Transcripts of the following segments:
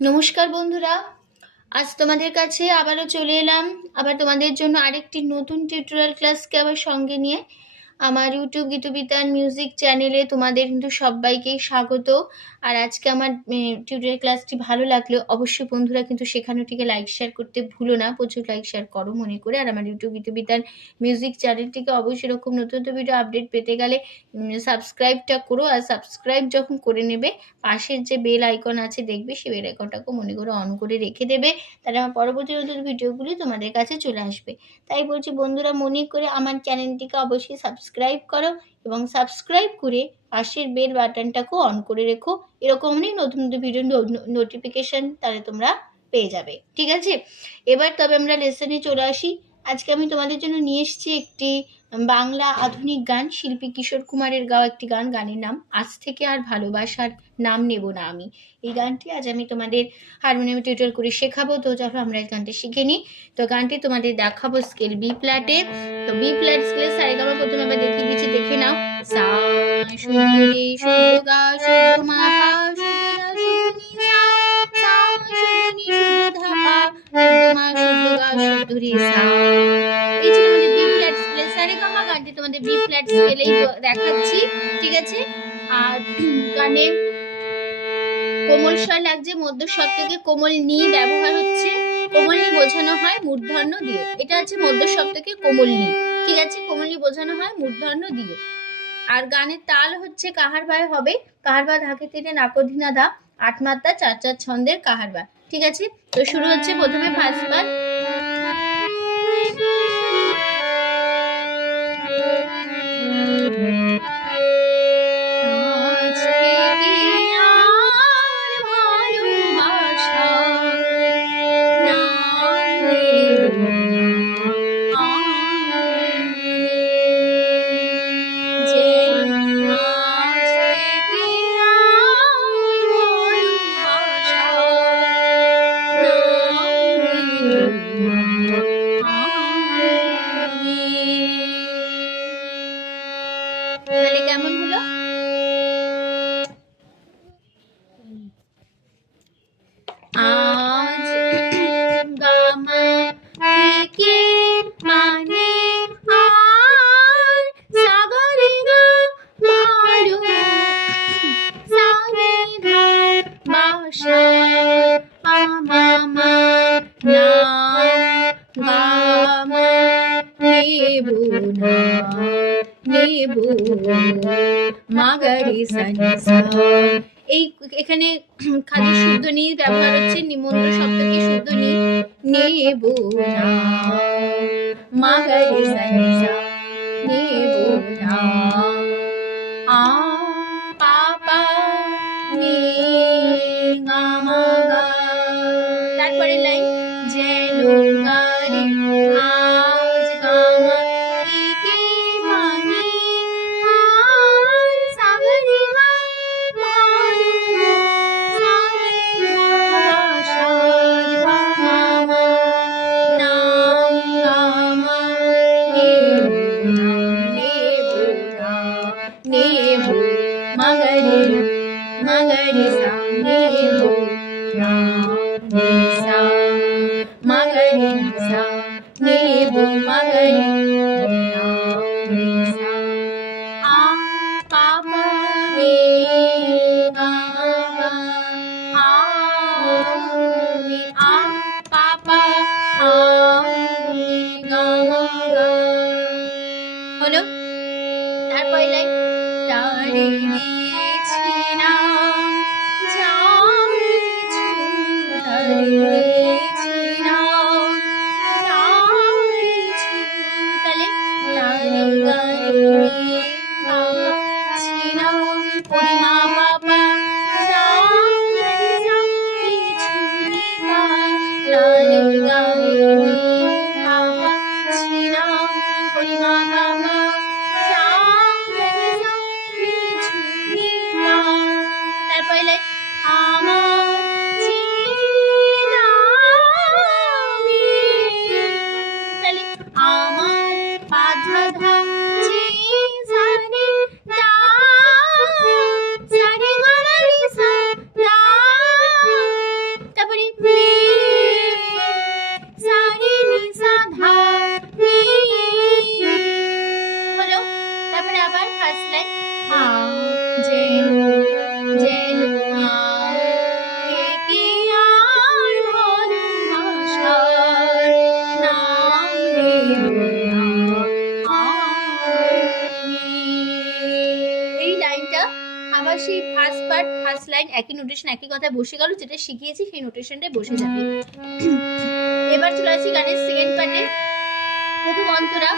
নমস্কার বন্ধুরা, আজ তোমাদের কাছে আবারও চলে এলাম আবার তোমাদের জন্য আরেকটি নতুন টিউটোরিয়াল ক্লাসকে আবার সঙ্গে নিয়ে। আমার ইউটিউব গীতবিতান মিউজিক চ্যানেলে তোমাদের কিন্তু সবাইকেই স্বাগত। আর আজকে আমার টিউটোরিয়াল ক্লাসটি ভালো লাগলে অবশ্যই বন্ধুরা কিন্তু সেখানেটিকে লাইক শেয়ার করতে ভুলো না, প্রচুর লাইক শেয়ার করো মনে করে। আর আমার ইউটিউব গীতবিতান মিউজিক চ্যানেলটিকে অবশ্যই এরকম নতুন নতুন ভিডিও আপডেট পেতে গেলে সাবস্ক্রাইবটা করো। আর সাবস্ক্রাইব যখন করে নেবে, পাশের যে বেল আইকন আছে দেখবে, সেই বেল আইকনটাকে মনে করে অন করে রেখে দেবে, তাহলে আমার পরবর্তী নতুন ভিডিওগুলি তোমাদের কাছে চলে আসবে। তাই বলছি বন্ধুরা, মনে করে আমার চ্যানেলটিকে অবশ্যই সাবস্ক্রাইব করো এবং সাবস্ক্রাইব করে পাশের বেল বাটনটাকেও অন করে রেখো। এরকম অনেক নতুন নতুন ভিডিও নোটিফিকেশন তাহলে তোমরা পেয়ে যাবে। ঠিক আছে, এবার তবে আমরা লেসনে চলে আসি। আজকে আমি তোমাদের জন্য নিয়ে এসেছি একটি বাংলা আধুনিক গান, শিল্পী কিশোর কুমারের গাওয়া একটি গান। গানের নাম আজ থেকে আর ভালোবাসার নাম নেব না আমি। এই গানটি আজ আমি তোমাদের হারমোনিয়াম টিউটোরিয়াল করে শেখাবো। তো চলো আমরা এই গানটি শিখে নিই। তো গানটি তোমাদের দেখাবো স্কেল বি ফ্ল্যাটে। তো বি ফ্ল্যাট স্কেল সারেগামা প্রথমে আবার দেখিয়ে দিচ্ছি, দেখে নাও। সা শুদ্ধ রে শুদ্ধ গা শুদ্ধ মা পা শুদ্ধ দা শুদ্ধ নি সা, সা শুদ্ধ নি শুদ্ধ ধা পা শুদ্ধ মা শুদ্ধ গা শুদ্ধ রে সা। এই ছিল আমাদের বি ফ্ল্যাট স্কেল সারেগামা। গানটি তোমাদের বি ফ্ল্যাট স্কেলেই দেখাচ্ছি, ঠিক আছে। আর গানে কোমল স্বর লাগছে, মধ্য সপ্তকে কোমল নি ব্যবহার হচ্ছে। কোমল নি বোঝানো হয় মূর্ধন্য দিয়ে, এটা আছে মধ্য সপ্তকে কোমল নি, ঠিক আছে। কোমল নি বোঝানো হয় মূর্ধন্য দিয়ে। আর গানের তাল হচ্ছে কাহারবা হবে, কাহারবা ধাকে তিনে নাকধিনা ধা, 8 মাত্রা 4/4 ছন্দের কাহারবা, ঠিক আছে। তো শুরু হচ্ছে প্রথমে ফার্স্ট বার। তাহলে কেমন হলো? আজ গামা থেকে মানে আর সাগরে গা ভালো সারে ধা বাসা আমামা না গামা নেব না নেব মাগারি সানি সা। এই এখানে খালি শুদ্ধ নি ব্যবহার হচ্ছে, নিমন্ত্র শব্দকে শুদ্ধ নি নেব না মাগারি সানি সা নেব না। আ পাপা নি গামা গা, তারপরে লাইন যেন গারে আজ গামা থেকে মানে আর সাগরে গা ভালো সারে বাসার বামামা নাম গামা নেব না নেব মাগারি মাগারি সা নেব না সা মাগারি সা নেব মাগারি না সা। আ পাপা রে গা আ রে আ পাপা আ রে গা গা হলো। তারপরে লাইন তারে দিয়েছি না যা কিছু, তারে দিয়েছি না যা কিছু, তাহলে তারে গারে আছি না পরিমা বাবা যা যা কিছু নিবা, তারে গারে আছি না পরিমা বাবা যা যা কিছু নিবা। তারপরে আমার তাহলে আমার বাধা ধাচ্ছে সারে দা সারে গারি সা দা লাস্ট লাইন একই নোটেশন একই কথায় বসে গেল, যেটা শিখিয়েছি সেই নোটেশনটাই বসে যাবে। এবার চলে আসি গানের সেকেন্ড পার্টে। প্রথম অন্তরা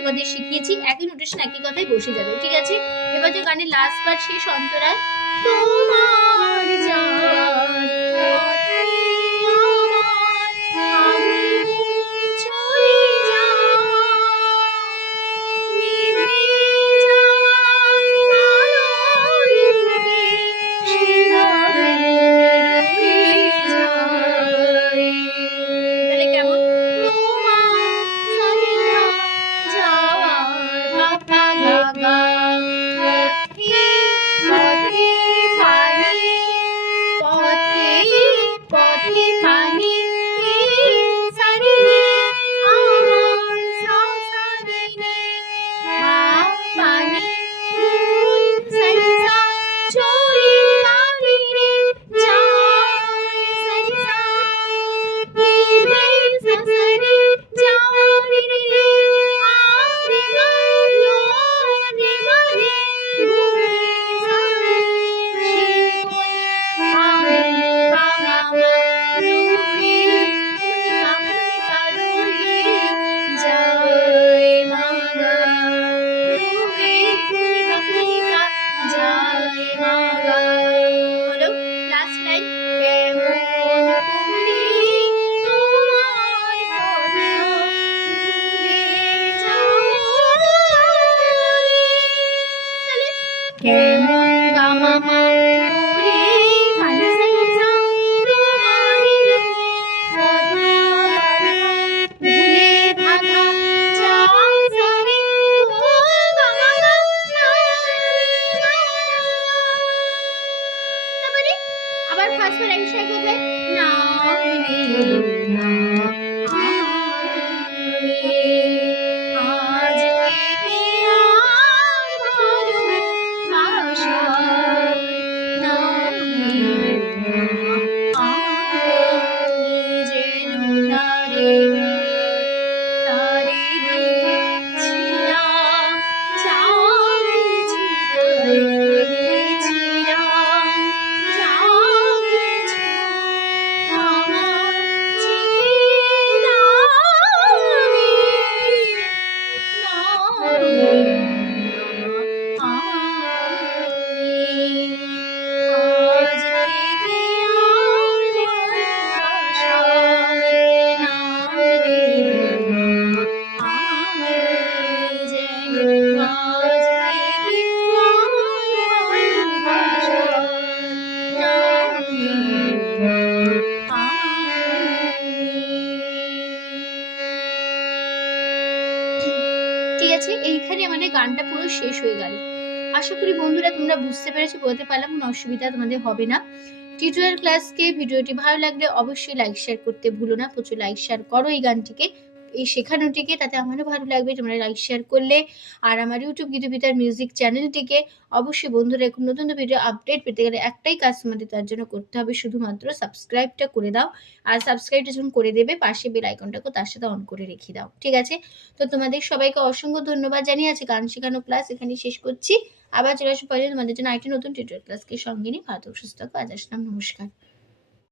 তোমাদের শিখিয়েছি একই নোটেশন একই কথায় বসে যাবে, ঠিক আছে? এবার যে গানের লাস্ট পার্ট শেষ অন্তরায় তোমার গানটা পুরো শেষ হয়ে গেল। আশা করি বন্ধুরা তোমরা বুঝতে পেরেছো, বলতে পারলাম, কোনো অসুবিধা তোমাদের হবে না। টিউটোরিয়াল ক্লাসকে ভিডিওটি ভালো লাগলে অবশ্যই লাইক শেয়ার করতে ভুলো না। প্রচুর লাইক শেয়ার করো এই গানটিকে, এই শেখানোটিকে, তাতে আমারও ভালো লাগবে তোমরা লাইক শেয়ার করলে। আর আমার ইউটিউব গীতবিতার মিউজিক চ্যানেলটিকে অবশ্যই বন্ধুরা এখন নতুন ভিডিও আপডেট পেতে গেলে একটাই কাজ তোমাদের তার জন্য করতে হবে, শুধুমাত্র সাবস্ক্রাইবটা করে দাও। আর সাবস্ক্রাইবটা যখন করে দেবে, পাশে বেল আইকনটাকে তার সাথে অন করে রেখে দাও, ঠিক আছে? তো তোমাদের সবাইকে অসংখ্য ধন্যবাদ জানিয়ে আছে গান শেখানো ক্লাস এখানেই শেষ করছি। আবার চলে আসবো পরে তোমাদের জন্য আরেকটি নতুন টিউটোরিয়াল ক্লাসকে সঙ্গে নিয়ে। ভালো সুস্থ থাকো। আজ আসলাম, নমস্কার।